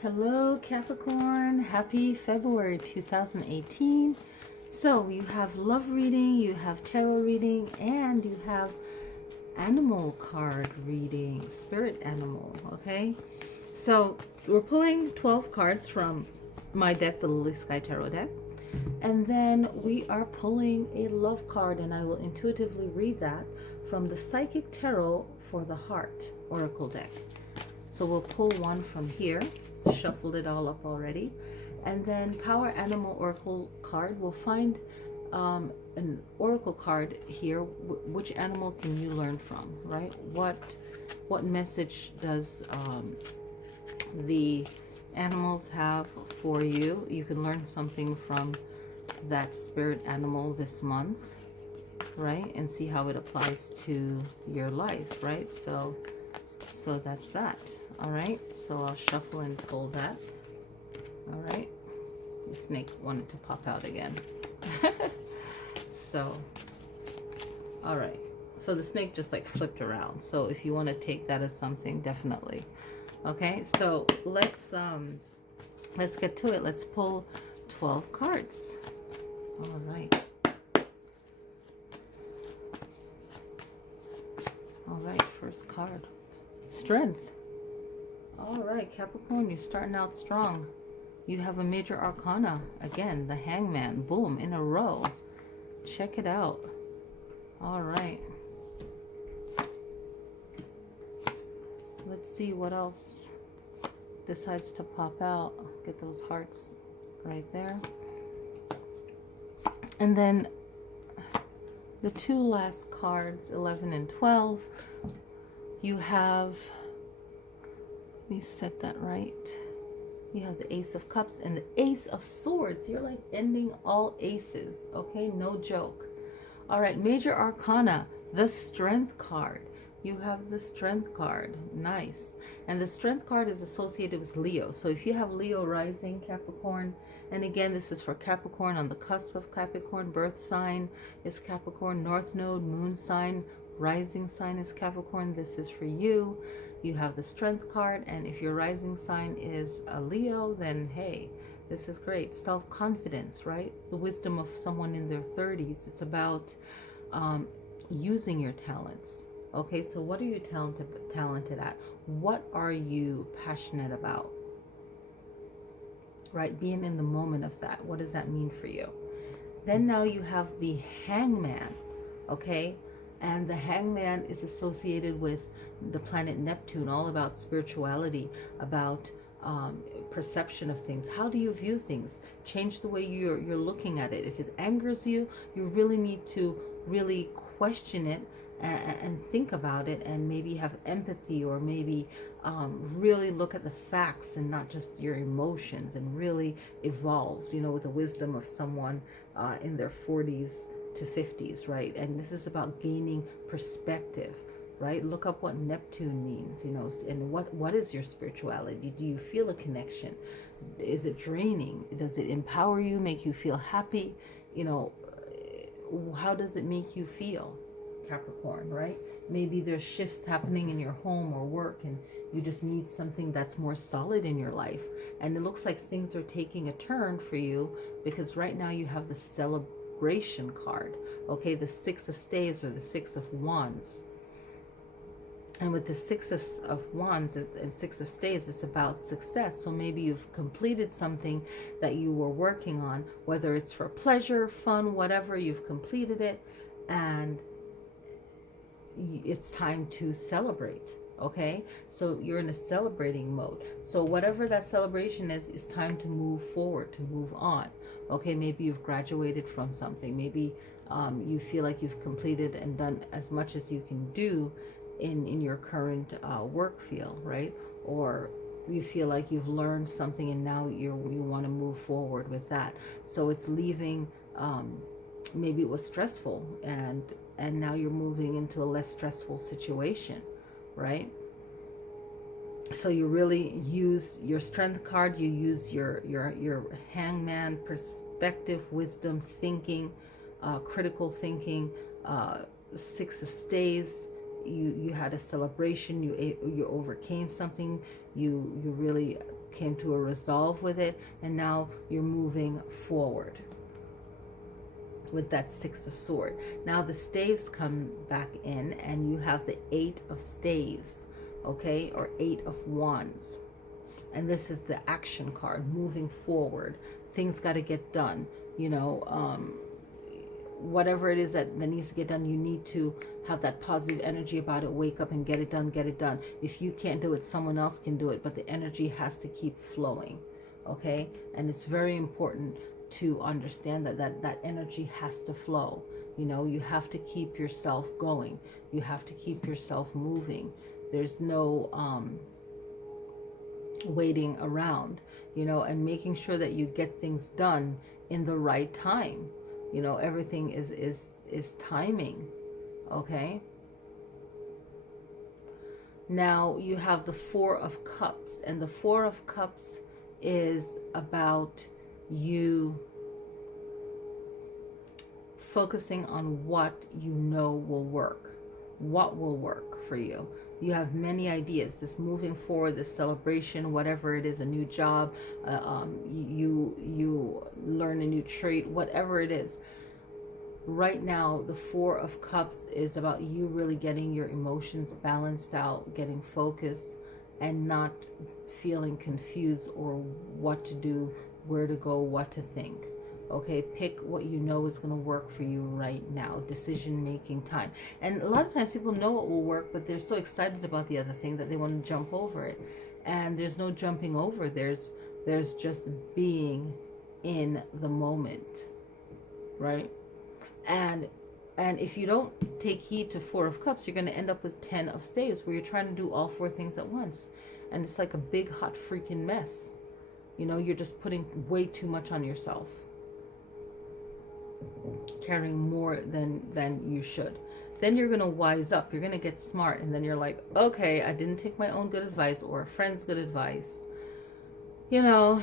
Hello Capricorn, happy February 2018. So you have love reading, you have tarot reading, and you have animal card reading, spirit animal, okay? So we're pulling 12 cards from my deck, the Lilly Sky Tarot deck. And then we are pulling a love card, and I will intuitively read that from the Psychic Tarot for the Heart Oracle deck. So we'll pull one from here, shuffled it all up already. And then Power Animal Oracle card, we'll find an Oracle card here. Which animal can you learn from, right? What message does the animals have for you? You can learn something from that spirit animal this month, right? And see how it applies to your life, right? So that's that. All right, so I'll shuffle and pull that. All right, the snake wanted to pop out again. So, all right, so the snake just like flipped around. So if you want to take that as something, definitely. Okay, so let's get to it. Let's pull 12 cards. All right. All right, first card. Strength. All right, Capricorn, you're starting out strong. You have a major arcana. Again, the Hangman. Boom, in a row. Check it out. All right. Let's see what else decides to pop out. Get those hearts right there. And then the two last cards, 11 and 12, you have... Let me set that right. You have the Ace of Cups and the Ace of Swords. You're like ending all aces, okay? No joke. All right, Major Arcana, the Strength card. You have the Strength card. Nice. And the Strength card is associated with Leo. So if you have Leo rising, Capricorn, and again, this is for Capricorn on the cusp of Capricorn, birth sign is Capricorn, North Node, moon sign, rising sign is Capricorn. This is for you. You have the Strength card, and if your rising sign is a Leo, then hey, this is great. Self-confidence, right? The wisdom of someone in their 30s. It's about using your talents. Okay, so what are you talented at? What are you passionate about? Right? Being in the moment of that. What does that mean for you? Then now you have the Hangman, okay? And the Hangman is associated with the planet Neptune, all about spirituality, about perception of things. How do you view things? Change the way you're looking at it. If it angers you, you really need to really question it and think about it, and maybe have empathy, or maybe really look at the facts and not just your emotions, and really evolve, you know, with the wisdom of someone in their 40s to 50s, right? And this is about gaining perspective, right? Look up what Neptune means, you know, and what is your spirituality? Do you feel a connection? Is it draining? Does it empower you, make you feel happy? You know, how does it make you feel, Capricorn, right? Maybe there's shifts happening in your home or work, and you just need something that's more solid in your life. And it looks like things are taking a turn for you, because right now you have the celebration card, okay? The Six of Staves, or the Six of Wands. And with the Six of Wands and Six of Staves, it's about success. So maybe you've completed something that you were working on, whether it's for pleasure, fun, whatever, you've completed it, and it's time to celebrate, okay? So you're in a celebrating mode. So whatever that celebration is, it's time to move forward, to move on, okay? Maybe you've graduated from something. Maybe you feel like you've completed and done as much as you can do in your current work field, right? Or you feel like you've learned something, and now you want to move forward with that. So it's leaving, maybe it was stressful, and now you're moving into a less stressful situation, right? So you really use your Strength card, you use your Hangman, perspective, wisdom, thinking, critical thinking, Six of Staves. You had a celebration, you overcame something, you really came to a resolve with it, and now you're moving forward with that Six of Swords. Now the staves come back in, and you have the Eight of Staves, okay, or Eight of Wands. And this is the action card, moving forward. Things got to get done, you know, whatever it is that needs to get done, you need to have that positive energy about it. Wake up and get it done, get it done. If you can't do it, someone else can do it, but the energy has to keep flowing, okay? And it's very important to understand that energy has to flow. You know, you have to keep yourself going. You have to keep yourself moving. There's no waiting around, you know, and making sure that you get things done in the right time. You know, everything is timing, okay? Now you have the Four of Cups, and the Four of Cups is about you focusing on what you know will work, what will work for you. You have many ideas, this moving forward, this celebration, whatever it is, a new job, you learn a new trait, whatever it is. Right now, the Four of Cups is about you really getting your emotions balanced out, getting focused, and not feeling confused or what to do, where to go, what to think. Okay, pick what you know is going to work for you right now. Decision-making time. And a lot of times people know what will work, but they're so excited about the other thing that they want to jump over it. And there's no jumping over. There's just being in the moment, right? And if you don't take heed to Four of Cups, you're going to end up with 10 of Staves, where you're trying to do all four things at once. And it's like a big, hot freaking mess. You know, you're just putting way too much on yourself, carrying more than you should. Then you're going to wise up. You're going to get smart. And then you're like, okay, I didn't take my own good advice or a friend's good advice. You know,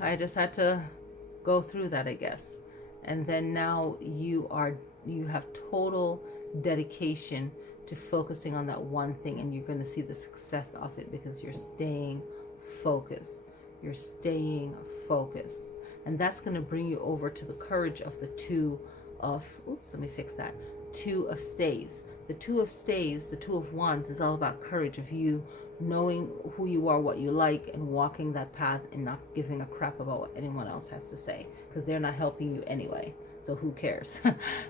I just had to go through that, I guess. And then now you have total dedication to focusing on that one thing, and you're going to see the success of it because you're staying focused. You're staying focused. And that's going to bring you over to the courage of the Two of, Two of Staves. The Two of Staves, the Two of Wands, is all about courage, of you knowing who you are, what you like, and walking that path and not giving a crap about what anyone else has to say, because they're not helping you anyway. So who cares?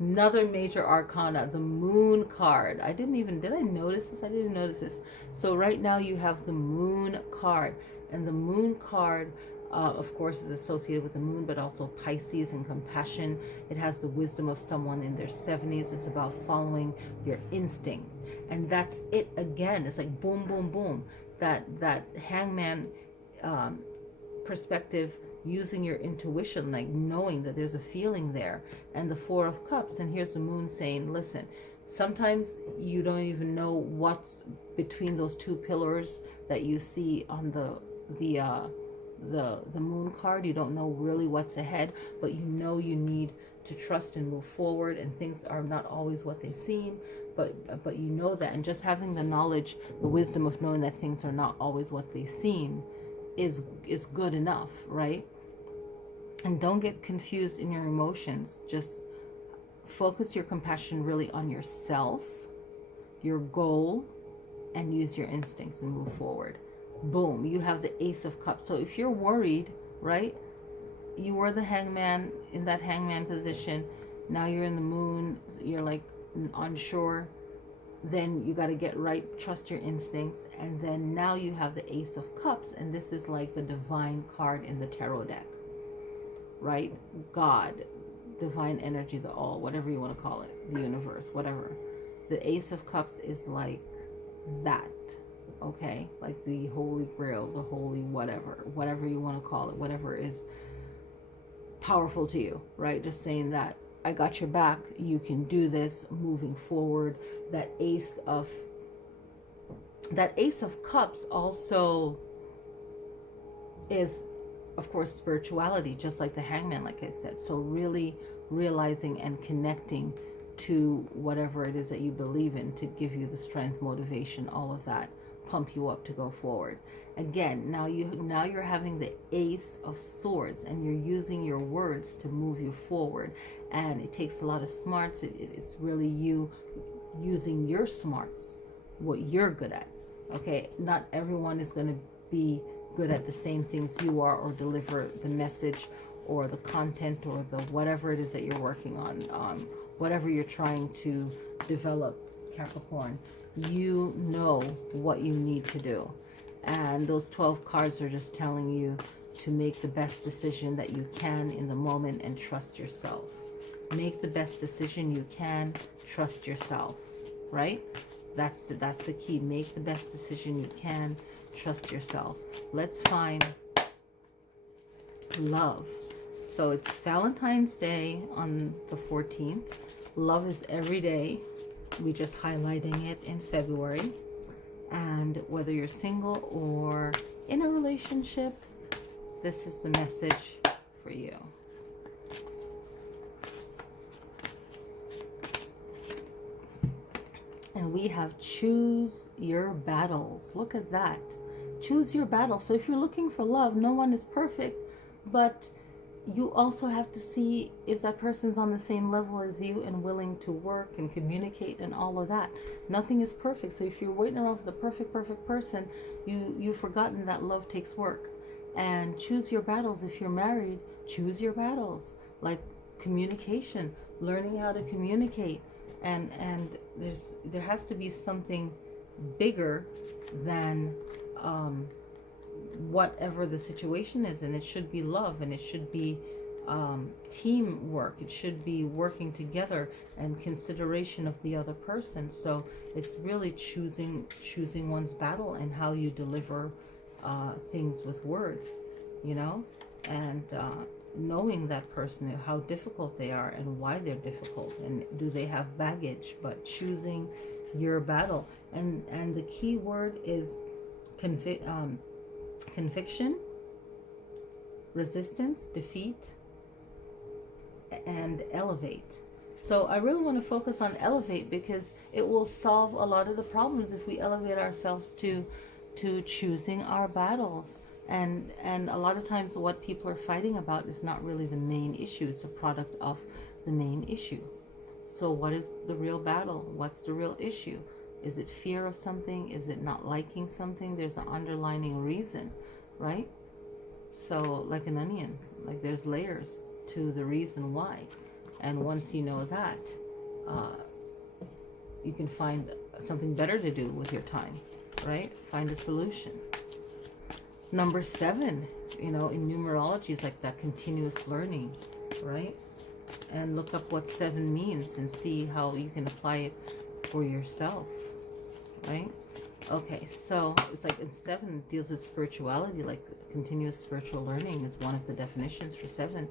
Another major arcana, the Moon card. Did I notice this? I didn't notice this. So right now you have the Moon card, and the Moon card, of course, is associated with the moon, but also Pisces and compassion. It has the wisdom of someone in their 70s. It's about following your instinct. And that's it again. It's like boom, boom, boom. That hangman perspective, using your intuition, like knowing that there's a feeling there. And the Four of Cups. And here's the moon saying, listen, sometimes you don't even know what's between those two pillars that you see on the moon card. You don't know really what's ahead, but you know you need to trust and move forward, and things are not always what they seem, but you know that. And just having the knowledge, the wisdom of knowing that things are not always what they seem is good enough, right? And don't get confused in your emotions. Just focus your compassion really on yourself, your goal, and use your instincts and move forward. Boom, you have the Ace of Cups. So if you're worried, right, you were the hangman, in that hangman position, now you're in the moon, you're like unsure, then you got to get right, trust your instincts. And then now you have the Ace of Cups, and this is like the divine card in the tarot deck, right? God, divine energy, the all, whatever you want to call it, the universe, whatever. The Ace of Cups is like that. Okay, like the Holy Grail, the holy whatever you want to call it, whatever is powerful to you, right? Just saying that I got your back, you can do this, moving forward. That Ace of Cups also is, of course, spirituality, just like the hangman, like I said. So really realizing and connecting to whatever it is that you believe in to give you the strength, motivation, all of that pump you up to go forward. Again, now you're having the Ace of Swords, and you're using your words to move you forward. And it takes a lot of smarts. It's really you using your smarts, what you're good at. Okay, not everyone is going to be good at the same things you are, or deliver the message or the content or the whatever it is that you're working on, whatever you're trying to develop, Capricorn. You know what you need to do. And those 12 cards are just telling you to make the best decision that you can in the moment and trust yourself. Make the best decision you can, trust yourself, right? That's the key. Make the best decision you can, trust yourself. Let's find love. So it's Valentine's Day on the 14th. Love is every day. We're just highlighting it in February. And whether you're single or in a relationship, this is the message for you. And we have choose your battles. Look at that. Choose your battle. So if you're looking for love, no one is perfect, but you also have to see if that person's on the same level as you and willing to work and communicate and all of that. Nothing is perfect. So if you're waiting around for the perfect person, you've forgotten that love takes work. And choose your battles. If you're married, choose your battles. Like communication, learning how to communicate. And there has to be something bigger than whatever the situation is, and it should be love, and it should be teamwork. It should be working together and consideration of the other person. So it's really choosing one's battle and how you deliver things with words, you know, and knowing that person, how difficult they are and why they're difficult, and do they have baggage. But choosing your battle, and the key word is conviction, resistance, defeat, and elevate. So I really want to focus on elevate, because it will solve a lot of the problems if we elevate ourselves to choosing our battles. And a lot of times what people are fighting about is not really the main issue. It's a product of the main issue. So what is the real battle? What's the real issue? Is it fear of something? Is it not liking something? There's an underlying reason, right? So like an onion, like there's layers to the reason why. And once you know that, you can find something better to do with your time, right? Find a solution. Number 7, you know, in numerology is like that continuous learning, right? And look up what 7 means and see how you can apply it for yourself, right? Okay, so it's like in 7 deals with spirituality, like continuous spiritual learning is one of the definitions for 7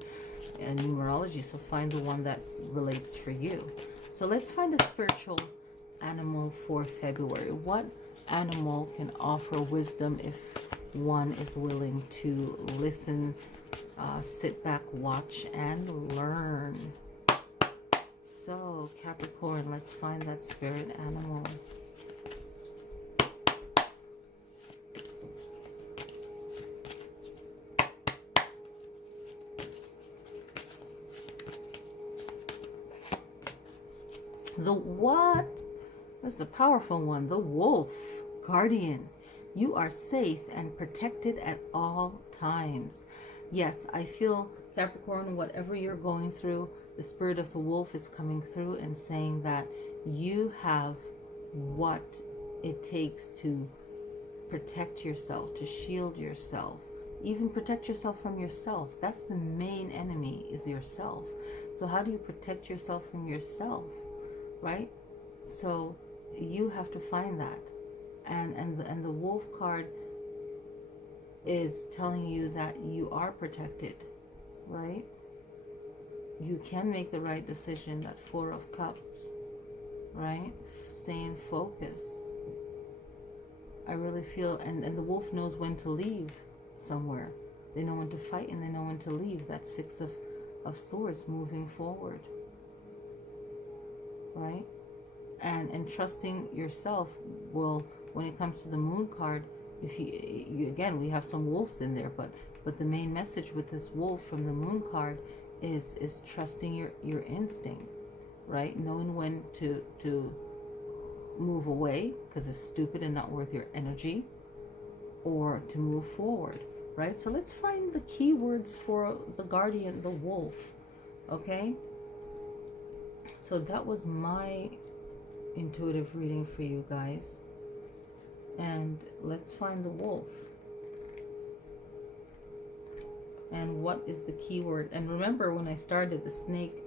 in numerology. So find the one that relates for you. So let's find a spiritual animal for February. What animal can offer wisdom if one is willing to listen, sit back, watch, and learn? So Capricorn, let's find that spirit animal. The what? That's a powerful one. The wolf, guardian. You are safe and protected at all times. Yes, I feel, Capricorn, whatever you're going through, the spirit of the wolf is coming through and saying that you have what it takes to protect yourself, to shield yourself, even protect yourself from yourself. That's the main enemy, is yourself. So how do you protect yourself from yourself, right? So you have to find that. And the wolf card is telling you that you are protected, right? You can make the right decision. That 4 of Cups, right? Stay in focus. I really feel, and the wolf knows when to leave somewhere. They know when to fight and they know when to leave. That 6 of Swords, moving forward, right? And trusting yourself will when it comes to the moon card, if you again, we have some wolves in there, but the main message with this wolf from the moon card is trusting your instinct, right? Knowing when to move away because it's stupid and not worth your energy, or to move forward, right? So let's find the keywords for the guardian, the wolf. Okay, so that was my intuitive reading for you guys, and let's find the wolf. And what is the keyword? And remember, when I started, the snake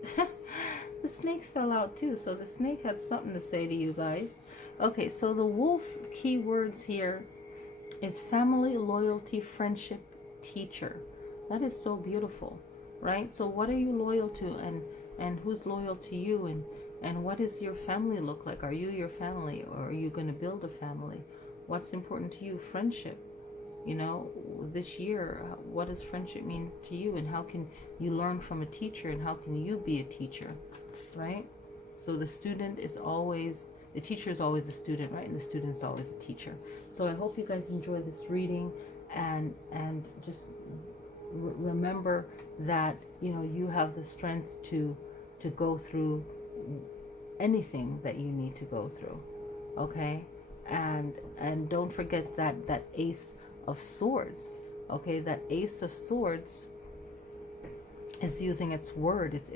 the snake fell out too, so the snake had something to say to you guys. Okay, so the wolf keywords here is family, loyalty, friendship, teacher. That is so beautiful, right? So what are you loyal to, and who's loyal to you, and what does your family look like? Are you your family, or are you going to build a family? What's important to you? Friendship. You know, this year, what does friendship mean to you, and how can you learn from a teacher, and how can you be a teacher, right? So the student is always, the teacher is always a student, right? And the student is always a teacher. So I hope you guys enjoy this reading, and just remember that, you know, you have the strength to go through anything that you need to go through, okay? And don't forget that Ace of Swords, okay? That Ace of Swords is using its word, it's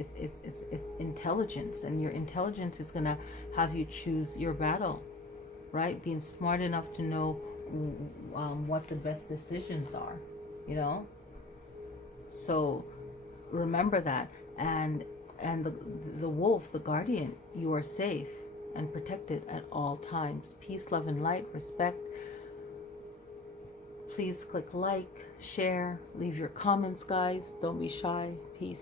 intelligence, and your intelligence is going to have you choose your battle, right? Being smart enough to know what the best decisions are, you know? So remember that. And the wolf, the guardian, you are safe and protected at all times. Peace, love, and light, respect. Please click like, share, leave your comments, guys. Don't be shy. Peace.